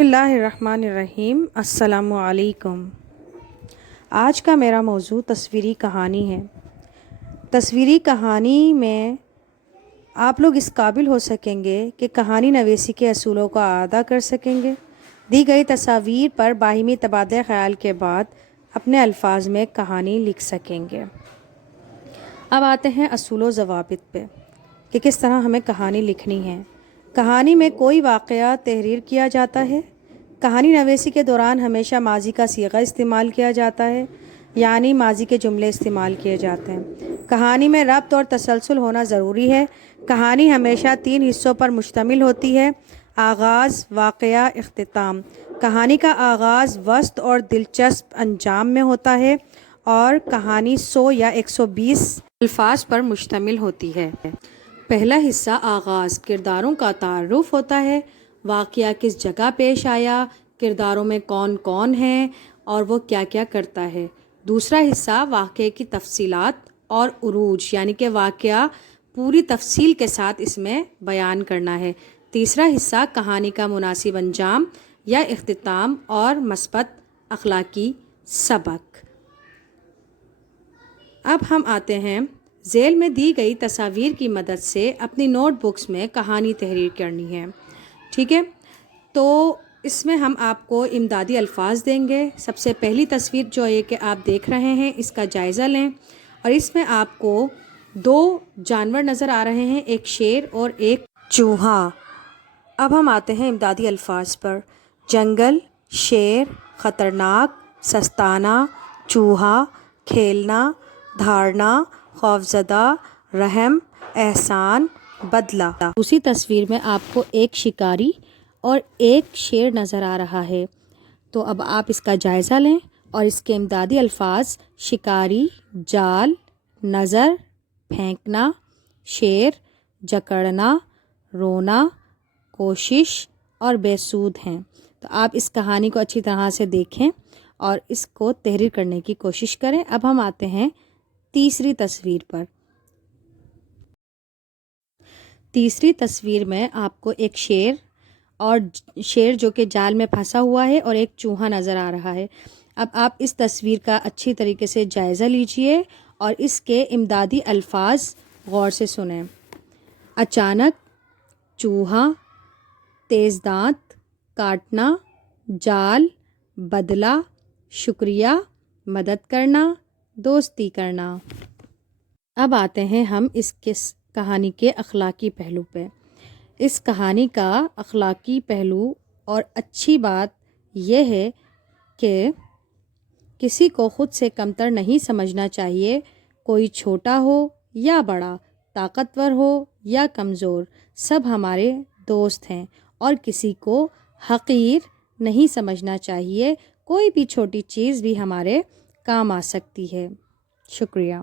بسم اللہ الرحمن الرحیم۔ السلام علیکم۔ آج کا میرا موضوع تصویری کہانی ہے۔ تصویری کہانی میں آپ لوگ اس قابل ہو سکیں گے کہ کہانی نویسی کے اصولوں کو ادا کر سکیں گے، دی گئی تصاویر پر باہمی تبادلہ خیال کے بعد اپنے الفاظ میں کہانی لکھ سکیں گے۔ اب آتے ہیں اصول و ضوابط پہ کہ کس طرح ہمیں کہانی لکھنی ہے۔ کہانی میں کوئی واقعہ تحریر کیا جاتا ہے۔ کہانی نویسی کے دوران ہمیشہ ماضی کا صیغہ استعمال کیا جاتا ہے، یعنی ماضی کے جملے استعمال کیے جاتے ہیں۔ کہانی میں ربط اور تسلسل ہونا ضروری ہے۔ کہانی ہمیشہ 3 حصوں پر مشتمل ہوتی ہے: آغاز، واقعہ، اختتام۔ کہانی کا آغاز وسط اور دلچسپ انجام میں ہوتا ہے، اور کہانی 100 یا 120 الفاظ پر مشتمل ہوتی ہے۔ پہلا حصہ آغاز، کرداروں کا تعارف ہوتا ہے۔ واقعہ کس جگہ پیش آیا، کرداروں میں کون کون ہیں اور وہ کیا کیا کرتا ہے۔ دوسرا حصہ واقعے کی تفصیلات اور عروج، یعنی کہ واقعہ پوری تفصیل کے ساتھ اس میں بیان کرنا ہے۔ تیسرا حصہ کہانی کا مناسب انجام یا اختتام اور مثبت اخلاقی سبق۔ اب ہم آتے ہیں ذیل میں دی گئی تصاویر کی مدد سے اپنی نوٹ بکس میں کہانی تحریر کرنی ہے۔ ٹھیک ہے، تو اس میں ہم آپ کو امدادی الفاظ دیں گے۔ سب سے پہلی تصویر جو ہے کہ آپ دیکھ رہے ہیں، اس کا جائزہ لیں، اور اس میں آپ کو 2 جانور نظر آ رہے ہیں، ایک شیر اور ایک چوہا۔ اب ہم آتے ہیں امدادی الفاظ پر: جنگل، شیر، خطرناک، سستانہ، چوہا، کھیلنا، دھارنا، خوفزدہ، رحم، احسان، بدلہ۔ دوسری تصویر میں آپ کو ایک شکاری اور ایک شیر نظر آ رہا ہے، تو اب آپ اس کا جائزہ لیں اور اس کے امدادی الفاظ: شکاری، جال، نظر، پھینکنا، شیر، جکڑنا، رونا، کوشش اور بے سود ہیں۔ تو آپ اس کہانی کو اچھی طرح سے دیکھیں اور اس کو تحریر کرنے کی کوشش کریں۔ اب ہم آتے ہیں تیسری تصویر پر۔ تیسری تصویر میں آپ کو ایک شیر جو کہ جال میں پھنسا ہوا ہے، اور ایک چوہا نظر آ رہا ہے۔ اب آپ اس تصویر کا اچھی طریقے سے جائزہ لیجئے اور اس کے امدادی الفاظ غور سے سنیں: اچانک، چوہا، تیز دانت، کاٹنا، جال، بدلہ، شکریہ، مدد کرنا، دوستی کرنا۔ اب آتے ہیں ہم اس کہانی کے اخلاقی پہلو پہ۔ اس کہانی کا اخلاقی پہلو اور اچھی بات یہ ہے کہ کسی کو خود سے کمتر نہیں سمجھنا چاہیے۔ کوئی چھوٹا ہو یا بڑا، طاقتور ہو یا کمزور، سب ہمارے دوست ہیں، اور کسی کو حقیر نہیں سمجھنا چاہیے۔ کوئی بھی چھوٹی چیز بھی ہمارے کام آ سکتی ہے۔ شکریہ۔